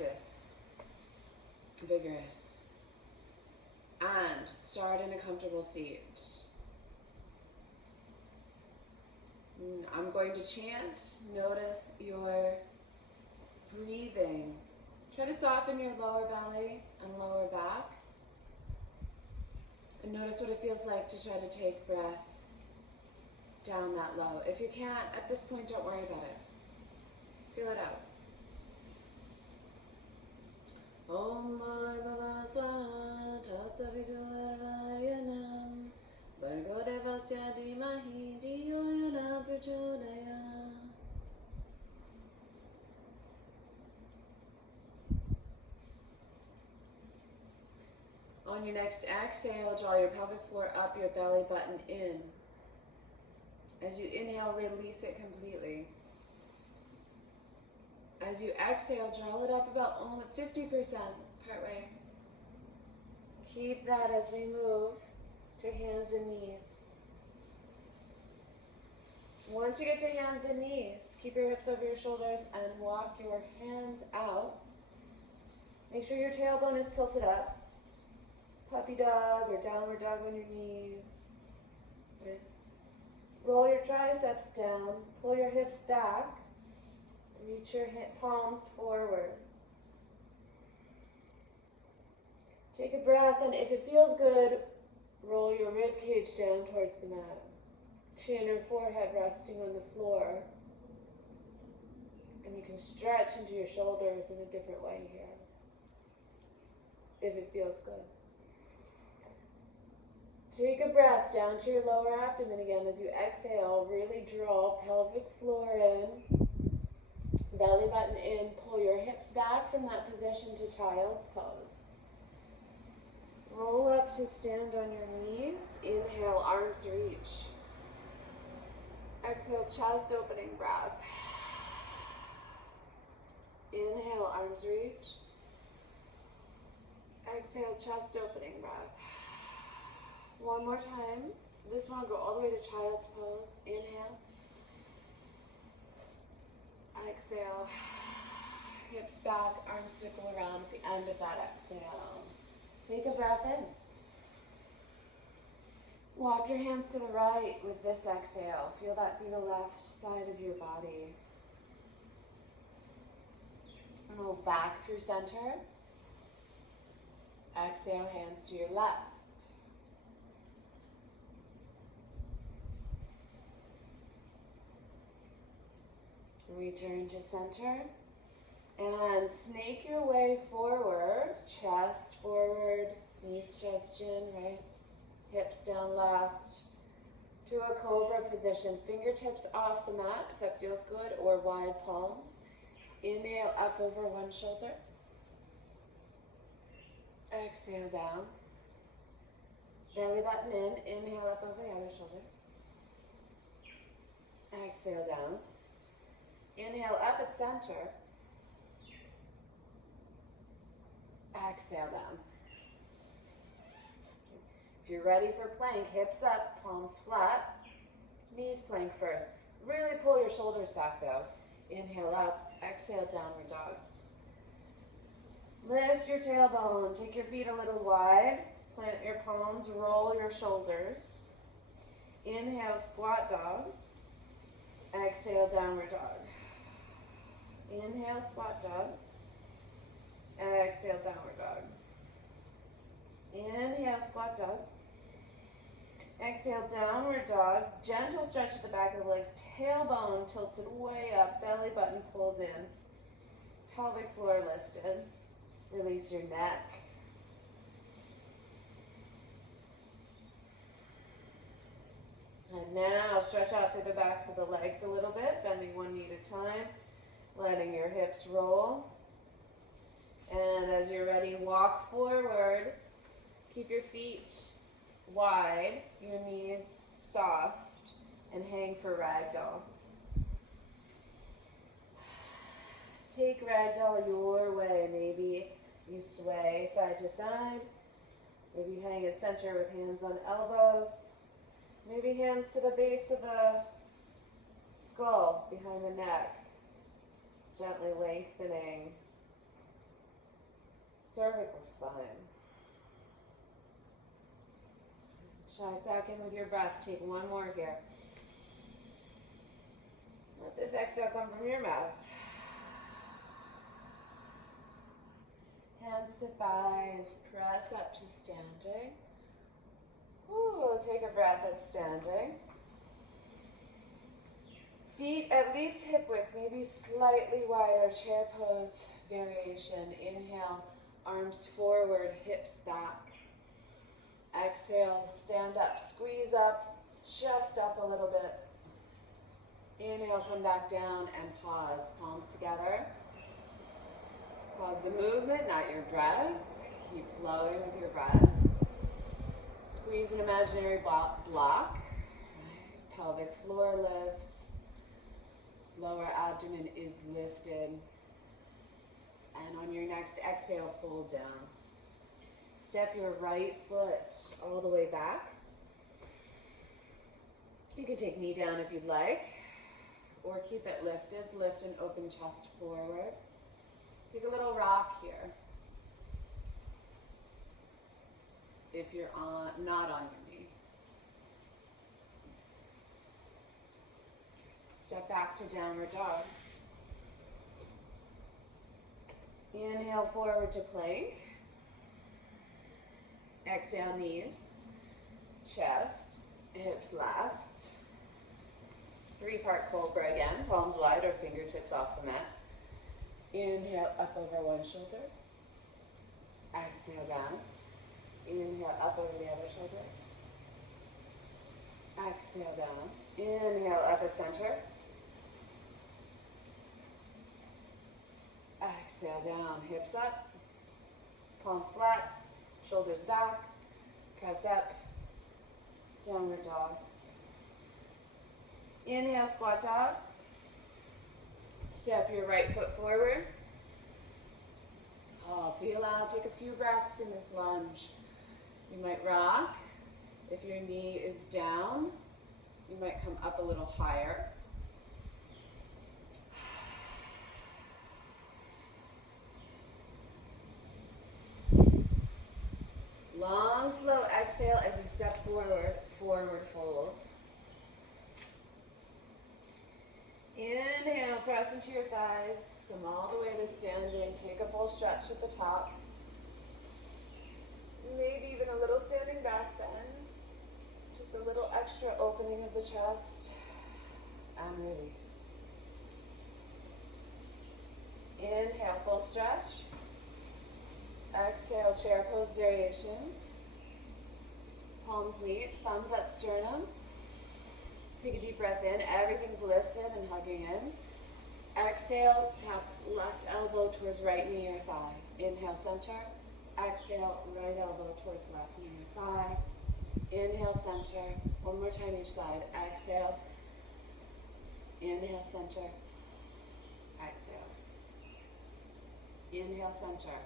practice, vigorous. And start in a comfortable seat. I'm going to chant. Notice your breathing. Try to soften your lower belly and lower back. And notice what it feels like to try to take breath down that low. If you can't, at this point, don't worry about it. Feel it out. Om Bhava Swaha Tatsaviturvaryanam Bhargo Devasya Dhimahi Dhiyo Yona Prachodaya. On your next exhale, draw your pelvic floor up, your belly button in. As you inhale, release it completely. As you exhale, draw it up about 50%, partway. Keep that as we move to hands and knees. Once you get to hands and knees, keep your hips over your shoulders and walk your hands out. Make sure your tailbone is tilted up. Puppy dog or downward dog on your knees. Right. Roll your triceps down, pull your hips back, reach your palms forward. Take a breath, and if it feels good, roll your rib cage down towards the mat. Chin or forehead resting on the floor. And you can stretch into your shoulders in a different way here, if it feels good. Take a breath down to your lower abdomen again as you exhale. Really draw pelvic floor in, belly button in. Pull your hips back from that position to child's pose. Roll up to stand on your knees. Inhale, arms reach. Exhale, chest opening breath. Inhale, arms reach. Exhale, chest opening breath. One more time. This one, go all the way to child's pose. Inhale. Exhale. Hips back, arms circle around at the end of that exhale. Take a breath in. Walk your hands to the right with this exhale. Feel that through the left side of your body. Move back through center. Exhale, hands to your left. Return to center and snake your way forward, chest forward, knees, chest, chin, right? Hips down last to a cobra position. Fingertips off the mat if that feels good, or wide palms. Inhale up over one shoulder. Exhale down. Belly button in. Inhale up over the other shoulder. Exhale down. Inhale up at center. Exhale down. If you're ready for plank, hips up, palms flat, knees plank first. Really pull your shoulders back though. Inhale up, exhale downward dog. Lift your tailbone, take your feet a little wide, plant your palms, roll your shoulders. Inhale, squat dog. Exhale, downward dog. Inhale, squat dog. Exhale, downward dog. Inhale, squat dog. Exhale, downward dog. Gentle stretch at the back of the legs. Tailbone tilted way up. Belly button pulled in. Pelvic floor lifted. Release your neck. And now stretch out through the backs of the legs a little bit, bending one knee at a time, letting your hips roll. And as you're ready, walk forward. Keep your feet wide, your knees soft, and hang for ragdoll. Take ragdoll your way. Maybe you sway side to side. Maybe you hang at center with hands on elbows. Maybe hands to the base of the skull, behind the neck. Gently lengthening cervical spine. Check back in with your breath. Take one more here. Let this exhale come from your mouth. Hands to thighs, press up to standing. Ooh, take a breath at standing. Feet at least hip width, maybe slightly wider, chair pose variation. Inhale, arms forward, hips back. Exhale, stand up, squeeze up, chest up a little bit. Inhale, come back down and pause, palms together. Pause the movement, not your breath. Keep flowing with your breath. Squeeze an imaginary block. Pelvic floor lifts. Lower abdomen is lifted. And on your next exhale, fold down. Step your right foot all the way back. You can take knee down if you'd like, or keep it lifted. Lift and open chest forward. Take a little rock here. If you're not on your knee. Step back to downward dog. Inhale forward to plank. Exhale, knees, chest, hips last. 3-part cobra again, palms wide or fingertips off the mat. Inhale up over one shoulder. Exhale down. Inhale up over the other shoulder. Exhale down. Inhale up at center. Exhale down, hips up, palms flat, shoulders back, press up, downward dog. Inhale, squat dog. Step your right foot forward. Oh, feel out, take a few breaths in this lunge. You might rock. If your knee is down, you might come up a little higher. Long, slow exhale as you step forward, forward fold. Inhale, press into your thighs, come all the way to standing. Take a full stretch at the top. Maybe even a little standing back bend. Just a little extra opening of the chest. And release. Inhale, full stretch. Exhale, chair pose variation. Palms meet, thumbs at sternum. Take a deep breath in, everything's lifted and hugging in. Exhale, tap left elbow towards right knee or thigh. Inhale, center. Exhale, right elbow towards left knee or thigh. Inhale, center. One more time each side. Exhale. Inhale, center. Exhale. Inhale, center.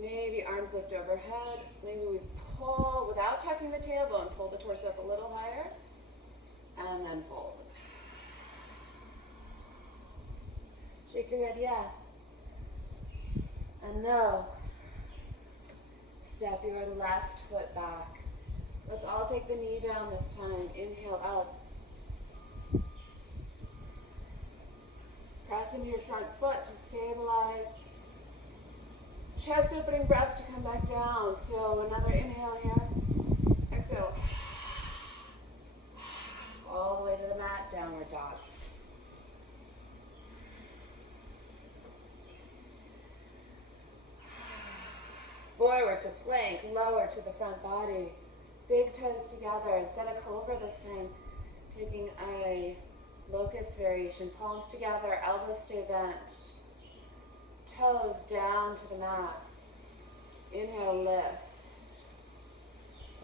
Maybe arms lift overhead. Maybe we pull, without tucking the tailbone, pull the torso up a little higher, and then fold. Shake your head, yes. And no. Step your left foot back. Let's all take the knee down this time. Inhale up. Press into your front foot to stabilize. Chest opening breath to come back down. So another inhale here. Exhale. All the way to the mat, downward dog. Forward to plank, lower to the front body. Big toes together. Instead of cobra this time, taking a locust variation. Palms together, elbows stay bent. Toes down to the mat. Inhale, lift.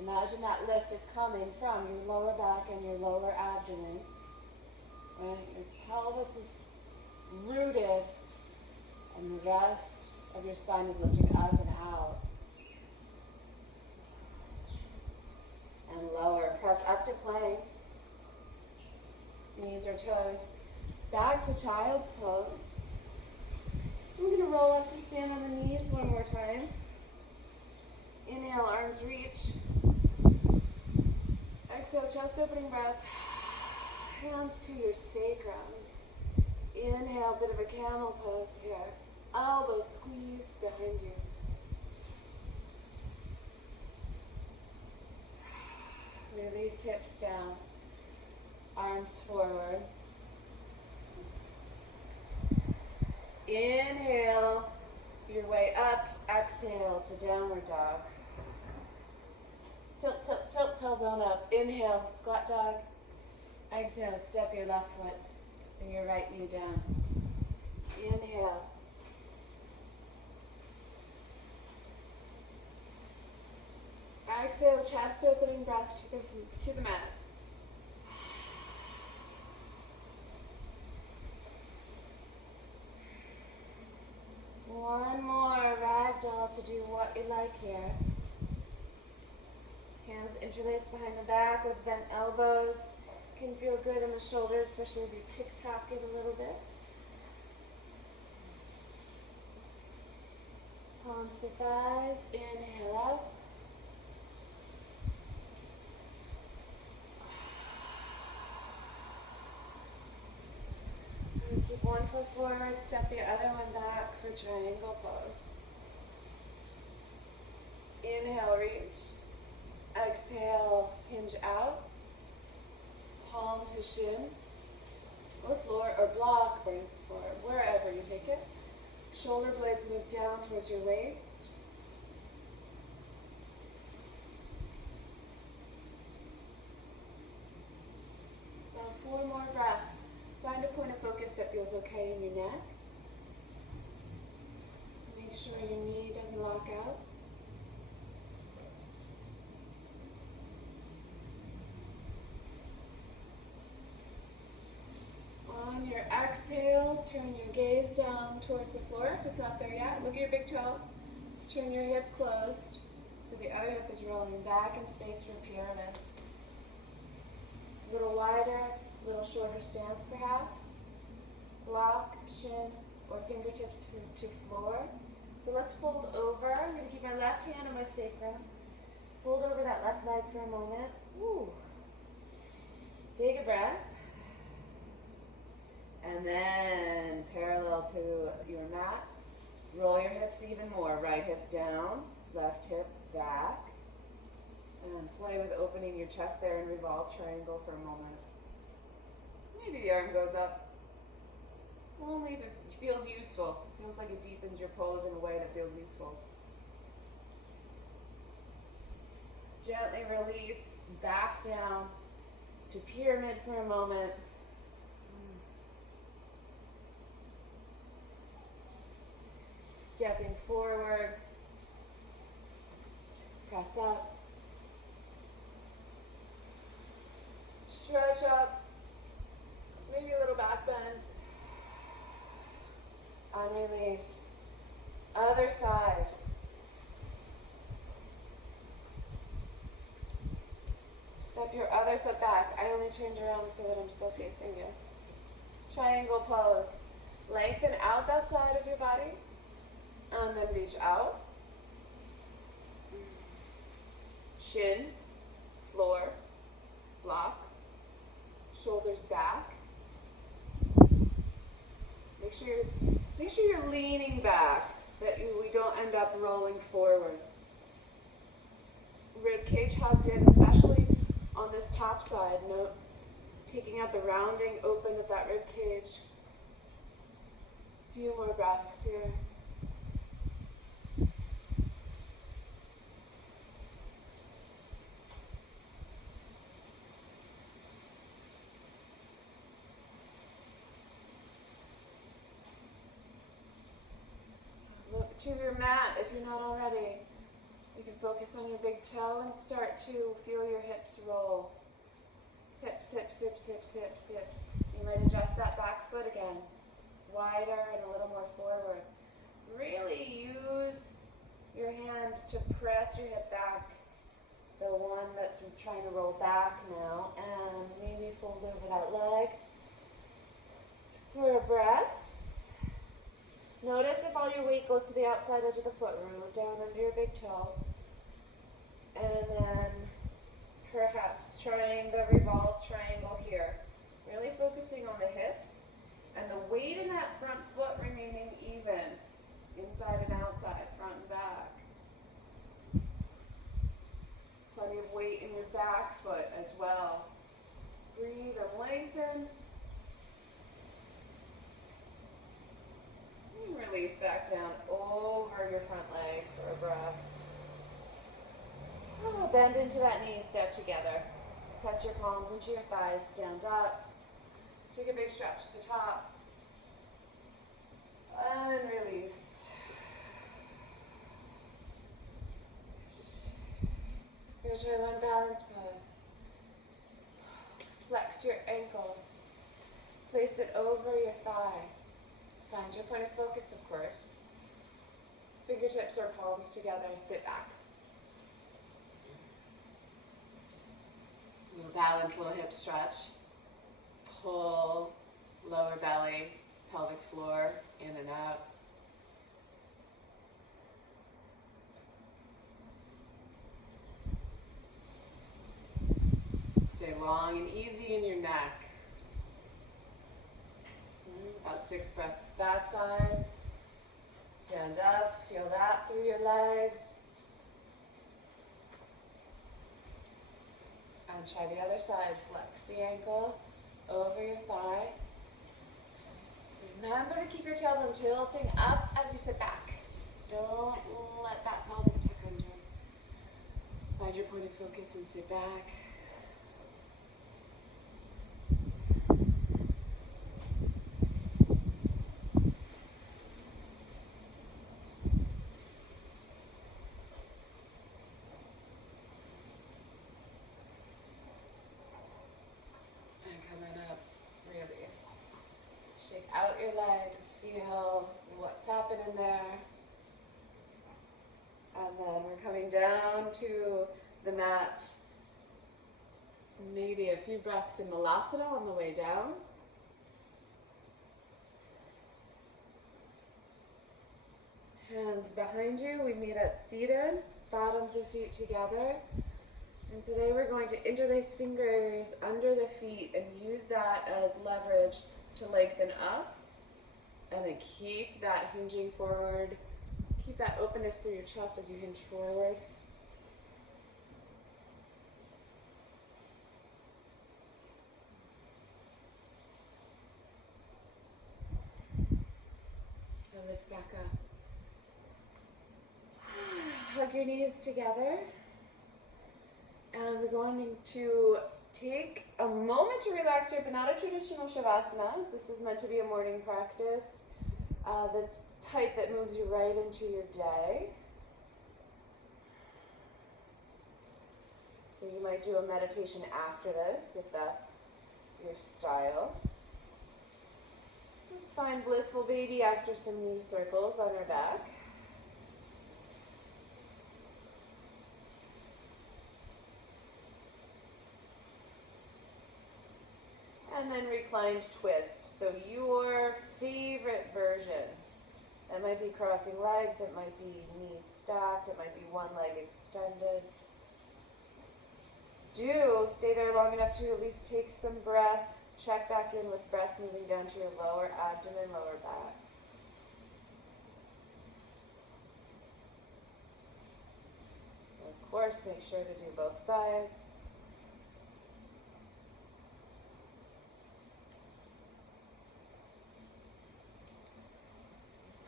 Imagine that lift is coming from your lower back and your lower abdomen. Right? Your pelvis is rooted, and the rest of your spine is lifting up and out. And lower. Press up to plank. Knees or toes back to child's pose. We're going to roll up to stand on the knees one more time. Inhale, arms reach. Exhale, chest opening breath. Hands to your sacrum. Inhale, bit of a camel pose here. Elbows squeeze behind you. Release hips down. Arms forward. Inhale your way up. Exhale to downward dog. Tilt, tilt, tilt, tailbone up. Inhale, squat dog. Exhale, step your left foot and your right knee down. Inhale. Exhale, chest opening breath to the mat. One more ragdoll to do what you like here. Hands interlaced behind the back with bent elbows. Can feel good in the shoulders, especially if you tick-tock it a little bit. Palms to thighs. Inhale up. And keep one foot forward, step the other one back for triangle pose. Inhale, reach. Exhale, hinge out. Palm to shin, or floor, or block, bring forward, wherever you take it. Shoulder blades move down towards your waist. Now 4 more breaths. Find a point of focus that feels okay in your neck. Make sure your knee doesn't lock out. On your exhale, turn your gaze down towards the floor if it's not there yet. Look at your big toe. Turn your hip closed so the other hip is rolling back in space for pyramid. A little wider, a little shorter stance perhaps. Block, shin, or fingertips to floor. So let's fold over. I'm going to keep my left hand on my sacrum. Fold over that left leg for a moment. Woo. Take a breath. And then parallel to your mat, roll your hips even more. Right hip down, left hip back. And play with opening your chest there and revolve triangle for a moment. Maybe the arm goes up. Only if it feels useful. It feels like it deepens your pose in a way that feels useful. Gently release back down to pyramid for a moment. Stepping forward, press up, stretch up, maybe a little back bend, on release, other side. Step your other foot back. I only turned around so that I'm still facing you. Triangle pose. Lengthen out that side of your body. And then reach out. Shin, floor, block, shoulders back. Make sure you're leaning back, that we don't end up rolling forward. Rib cage hugged in, especially on this top side. Note, taking out the rounding open of that rib cage. A few more breaths here. To your mat if you're not already. You can focus on your big toe and start to feel your hips roll. Hips, hips, hips, hips, hips, hips. You might adjust that back foot again. Wider and a little more forward. Really use your hand to press your hip back. The one that's trying to roll back now. And maybe fold over that leg. For a breath. Notice if your weight goes to the outside edge of the foot, root down under your big toe. And then perhaps trying the revolved triangle here. Really focusing on the hips and the weight in that front foot remaining even, inside and outside, front and back. Plenty of weight in your back foot as well. Breathe and lengthen. And release back down over your front leg for a breath. Oh, bend into that knee, step together. Press your palms into your thighs, stand up. Take a big stretch to the top. And release. You're going to try one balance pose. Flex your ankle. Place it over your thigh. Find your point of focus, of course. Fingertips or palms together, sit back. Little balance, little hip stretch. Pull lower belly, pelvic floor, in and out. Stay long and easy in your neck. About 6 breaths that side. Stand up, feel that through your legs. And try the other side. Flex the ankle over your thigh. Remember to keep your tailbone tilting up as you sit back. Don't let that pelvis tuck under. Find your point of focus and sit back. Shake out your legs, feel what's happening there. And then we're coming down to the mat. Maybe a few breaths in Malasana on the way down. Hands behind you, we meet at seated, bottoms of feet together. And today we're going to interlace fingers under the feet and use that as leverage to lengthen up, and then keep that hinging forward. Keep that openness through your chest as you hinge forward. And lift back up. Hug your knees together. And we're going to take a moment to relax here, but not a traditional Shavasana. This is meant to be a morning practice that's the type that moves you right into your day. So you might do a meditation after this, if that's your style. Let's find blissful baby after some knee circles on our back. And then reclined twist. So your favorite version. That might be crossing legs, it might be knees stacked, it might be one leg extended. Do stay there long enough to at least take some breath. Check back in with breath moving down to your lower abdomen, lower back. Of course, make sure to do both sides.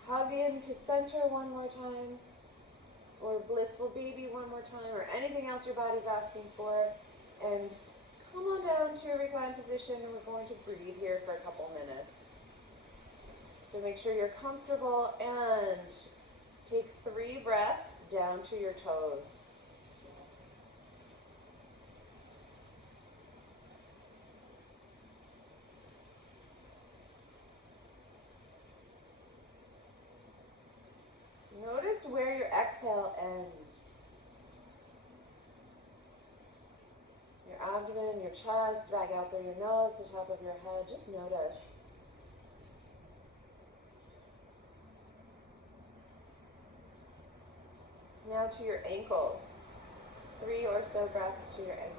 Hug in to center one more time, or blissful baby one more time, or anything else your body's asking for. And come on down to a reclined position, and we're going to breathe here for a couple minutes. So make sure you're comfortable and take 3 breaths down to your toes. Notice where your exhale ends. Your abdomen, your chest, drag out through your nose, the top of your head. Just notice. Now to your ankles. 3 or so breaths to your ankles.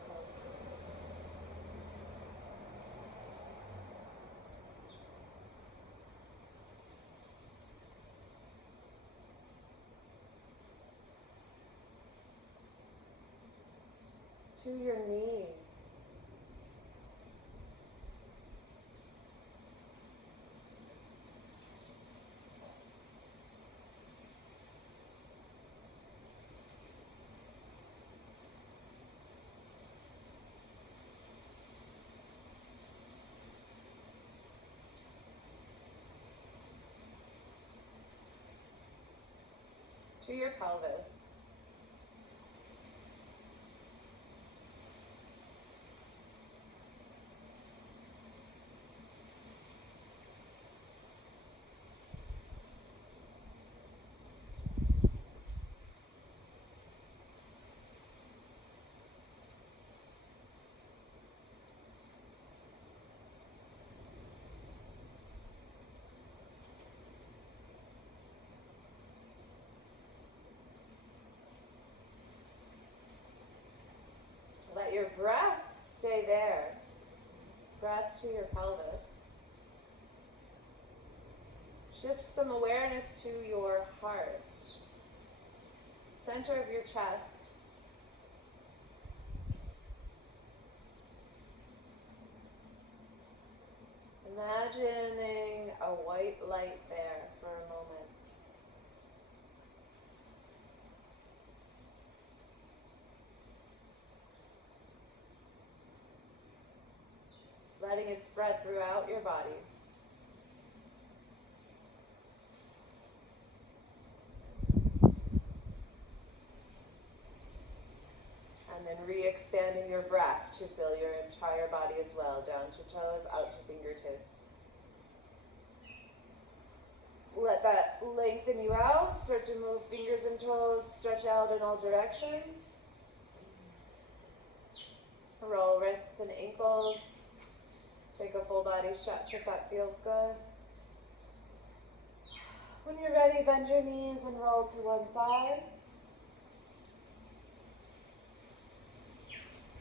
To your knees. To your pelvis. Let your breath stay there. Breath to your pelvis. Shift some awareness to your heart. Center of your chest. Imagining a white light there for a moment. Letting it spread throughout your body. And then re-expanding your breath to fill your entire body as well, down to toes, out to fingertips. Let that lengthen you out. Start to move fingers and toes, stretch out in all directions. Roll wrists and ankles. Take a full body stretch if that feels good. When you're ready, bend your knees and roll to one side.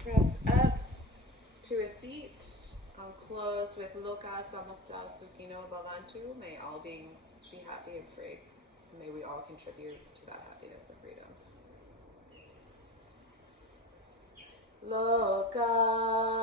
Press up to a seat. I'll close with Loka Samasta Sukhino Bhavantu. May all beings be happy and free. May we all contribute to that happiness and freedom. Loka